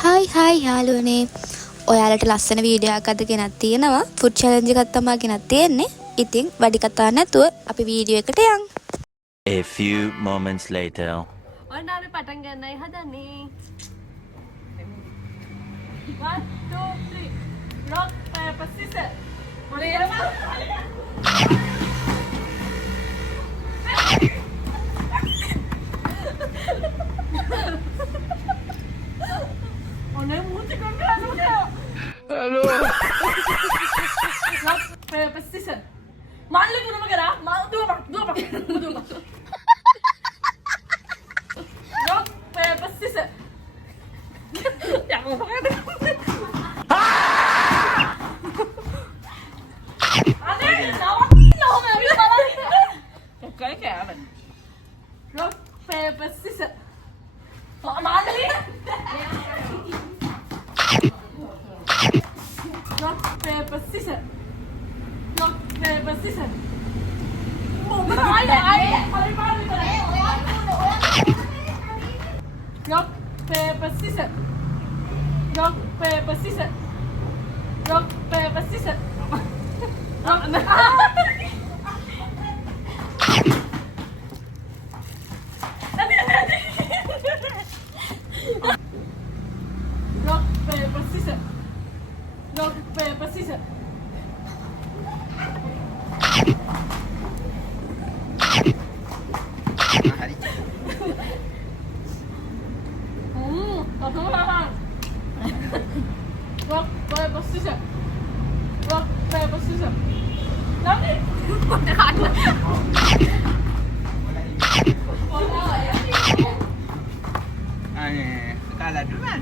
Hi යාළුවනේ. ඔයාලට ලස්සන වීඩියෝ එකක් අද ගෙනත් තියෙනවා. ෆුඩ් චැලෙන්ජ් එකක් තමයි ගෙනත් තියෙන්නේ. ඉතින් වැඩි කතා නැතුව අපි වීඩියෝ එකට යමු. A few moments later. ඔන්න අපි පටන් ගන්නයි හදන්නේ. 1 2 3 rock paper scissors. මොලේම ඔනේ මුති කරන්නේ. Hello. Rock paper scissors. මල්ලි කුණම කරා. මල් දුවපන්. Rock paper scissors. යා මොකද? අනේ නෝ මම බලන්න. ඔක්කොම කෑම. Rock paper scissors. මල්ලි. Rock paper scissors. Rock paper scissors. මොකද ආයේ හරි පාර විතරයි. Rock paper scissors. Rock paper scissors. Rock paper scissors. Rock paper scissors. Rock paper scissors. Rock paper scissors. Rock paper scissors. Nanti. Aneh, kalah duluan.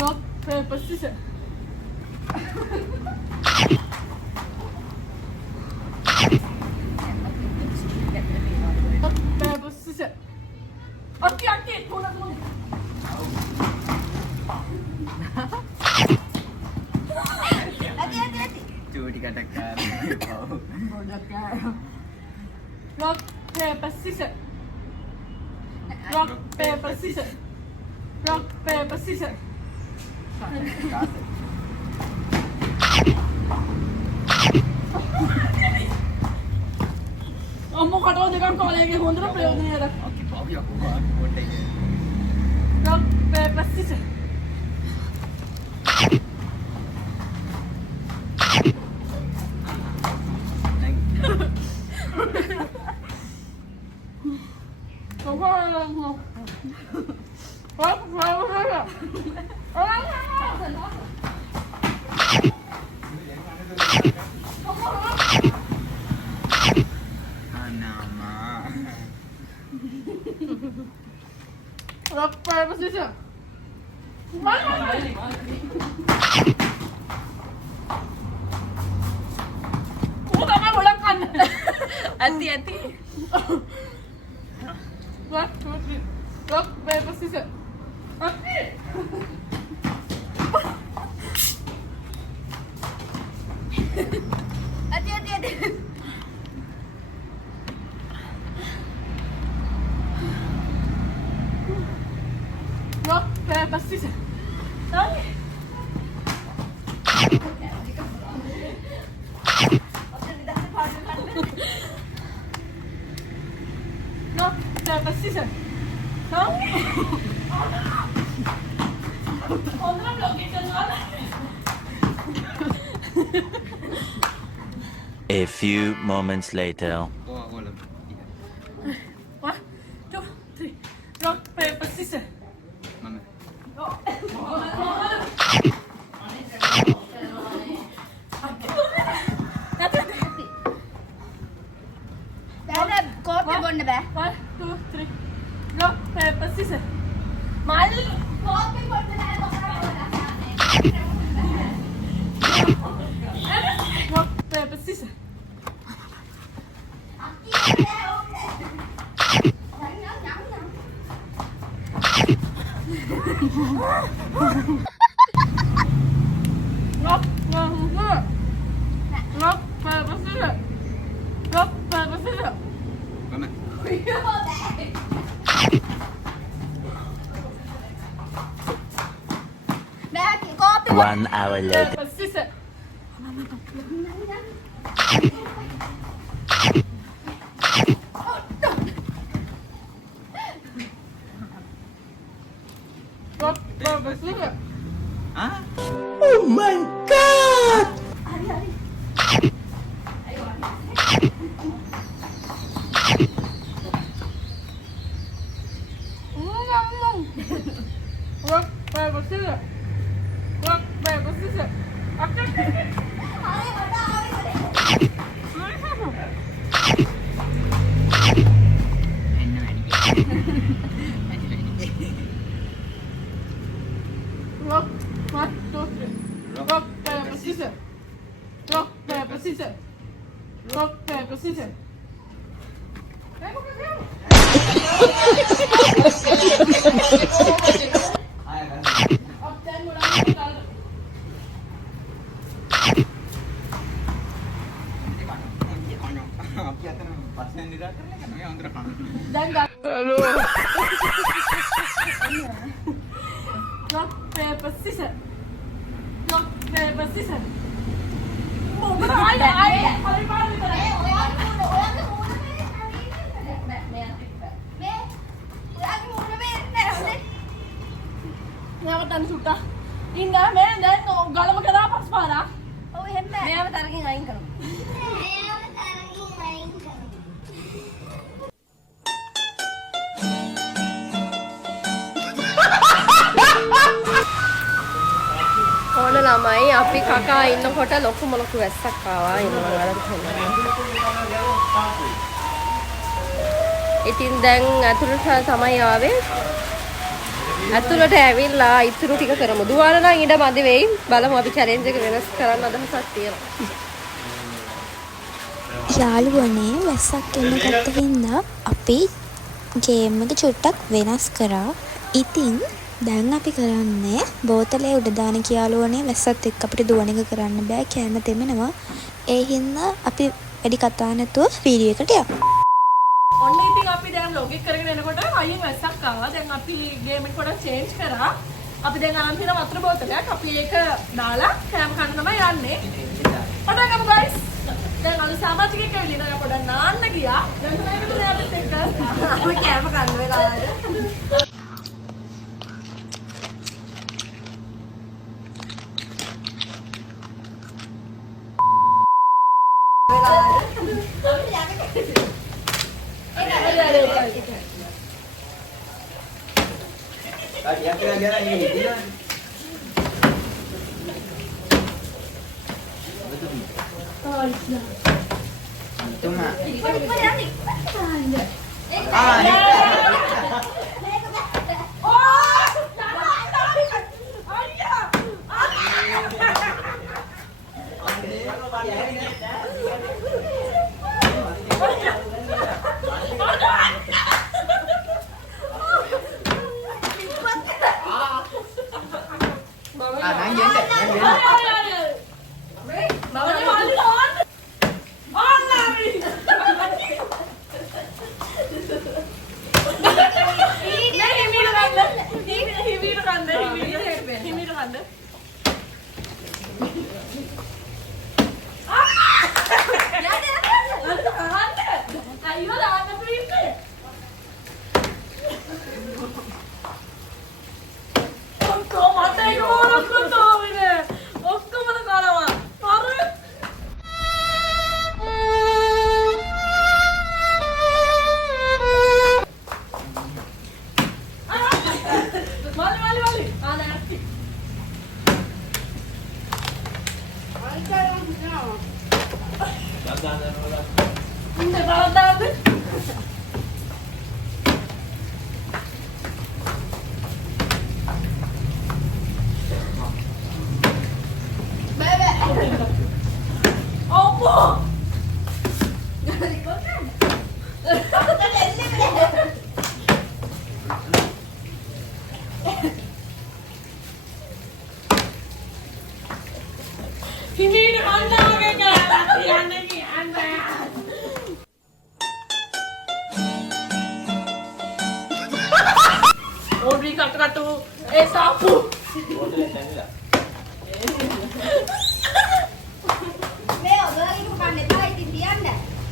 Rock paper scissors. Rock paper scissors. Aki, tolak. Curi katakan. Rock paper scissors. Rock paper scissors. Rock paper scissors. අම්මෝ කටව දෙකක් කාලේගේ හොඳට ප්‍රයෝජනය ගන්න. Okey, bawa aku buat konten. Rock paper scissors. Nama. Rock paper scissors. Kau tak mahu lakukan. Hati. Rock paper scissors. Hati. Rock paper scissors. Nanti. Rock paper scissors. Nanti. Orang belum kita jual. A few moments later. Bawa aku lah. 1 2 3 rock paper scissors. Mana? කෝප්පේ බොන්න බෑ. 1 2 3 rock paper scissors. මල්ලි කෝප්පේ බොන්න බෑ rock paper scissors. Rock paper scissors. Rock paper scissors. Mana? 1 hour later. paper, scissors. Rock, paper, scissors. Hah? Rock, paper, scissors. Rock, paper, scissors. එන්න වැඩි. Rock, 1, 2, 3. Rock, paper, scissors. Rock, paper, scissors. Rock, paper, scissors. අපි අතන ප්‍රශ්න නිරාකරණය කරනවා. මේ අන්තර කන. Dan rock, paper, scissors. Rock, paper, scissors. Mana ada? Paling paling viතරයි. Ngapain tadi sudah? Indah, men, dan galam kerap pas parah. Oh, hendak. Meaw tarking aing karo. ඕන ළමයි අපි කකා ඉන්නකොට ලොකුම ලොකු වැස්සක් ආවා ඉන්නවා වලට හොඳයි. ඉතින් දැන් ඇතුළට තමයි ආවේ. ඇතුළට ඇවිල්ලා ඉතුරු ටික කරමු. දුවන නම් ඉඩ මදි වෙයි. බලමු අපි චැලෙන්ජ් එක වෙනස් කරන්න අදහසක් තියෙනවා. යාළුවනේ වැස්සක් එන්න ගත්ත හින්දා අපි ගේම් එක චුට්ටක් වෙනස් කරා. ඉතින් දැන් අපි කරන්නේ බෝතලේ උඩ දාන කියාළුවනේ වැස්සත් එක්ක අපිට දුවන එක කරන්න බෑ කැම තෙමෙනවා. ඒ හින්දා අපි වැඩි කතා නැතුව වීඩියෝ එකට යමු. ඔන්න ඉතින් අපි දැන් vlog එක කරගෙන එනකොට අයියෙන් වැස්සක් ආවා. දැන් අපි ගේම් එක පොඩ්ඩක් චේන්ජ් කරා. අපි දැන් අරන් තියෙන වතුර බෝතලයක් අපි ඒක දාලා කැම කන්න තමයි යන්නේ. පටන් ගමු guys. දැන් අලු සමාජිකයෙක් ඇවිල්ලා ඉඳලා පොඩ්ඩක් නාන්න ගියා. දැන් තමයි මේක දෙයක් එක්ක අපි කැම කන්න වෙලාවට.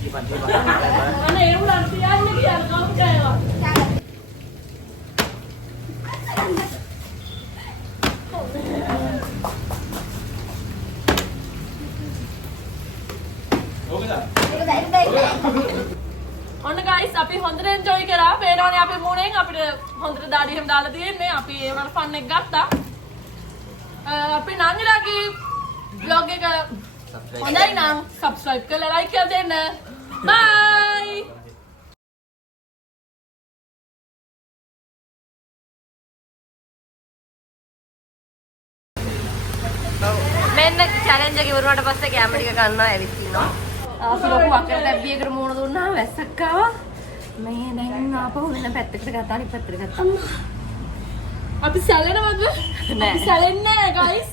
අනේ ඒ උඩ තියන්නේ කියලා කවුරු කෑවා. ඔන්න guys අපි හොඳට enjoy කරා. පේනවනේ අපි මුණෙන් අපිට හොඳට දාඩි එහෙම දාලා තියෙන්නේ. අපි ඒ වුණාට ෆන් එක ගත්තා. අපි නංගිලාගේ vlog එක හොඳයි නම් subscribe කරලා like කරලා දෙන්න. bye. මෙන්න චැලෙන්ජ් එක ඉවරුනට පස්සේ කැම ටික ගන්නවා ඇවිත් ඉන්නවා. අපි ලොකු අක්කර දැබ්බියකට මුණ දුන්නා වැස්සක් ආවා. මේ දැන් ආපහු වෙන පැත්තකට ගත්තා අනිත් පැත්තට ගත්තා. අපි සැලෙනවද? නෑ. අපි සැලෙන්නේ නෑ guys.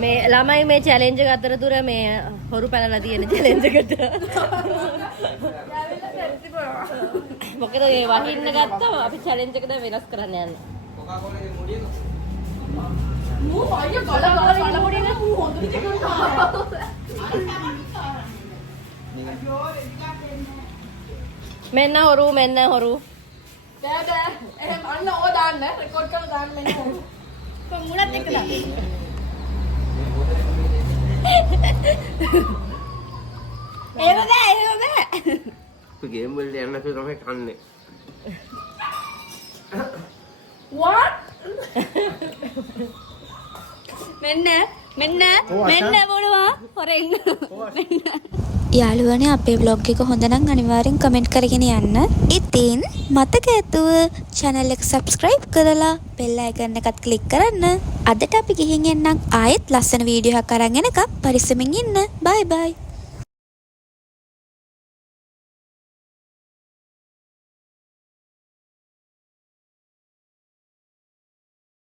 මේ ළමයි මේ චැලෙන්ජ් එක අතරතුර මේ හොරු පැනලා තියෙන චැලෙන්ජ් එකට. මොකද ඒ වහින්න ගත්තම අපි චැලෙන්ජ් එක දැන් වෙනස් කරන්න යන්නේ. මූ අයිය ගල මුඩිනේ මූ හොඳට කරනවා. මෙන්න හොරු මෙන්න හොරු. බෑ එහෙම අන්න ඕක දාන්න රෙකෝඩ් කරලා දාන්න මෙන්න හොරු. කොමුණත් එක දාන්න. එහෙම බෑ. ගේම් වලට යන්න නැතුව තමයි කන්නේ. what? මෙන්න බොනවා හොරෙන්. යාළුවනේ අපේ vlog එක හොඳ නම් අනිවාර්යෙන් කමෙන්ට් කරගෙන යන්න. ඉතින් මතක ඇතුව channel එක subscribe කරලා bell icon එකත් click කරන්න. අදට අපි ගිහින් එන්නම් ආයෙත් ලස්සන වීඩියෝ එකක් අරන් එනකම් පරිස්සමින් ඉන්න. bye bye.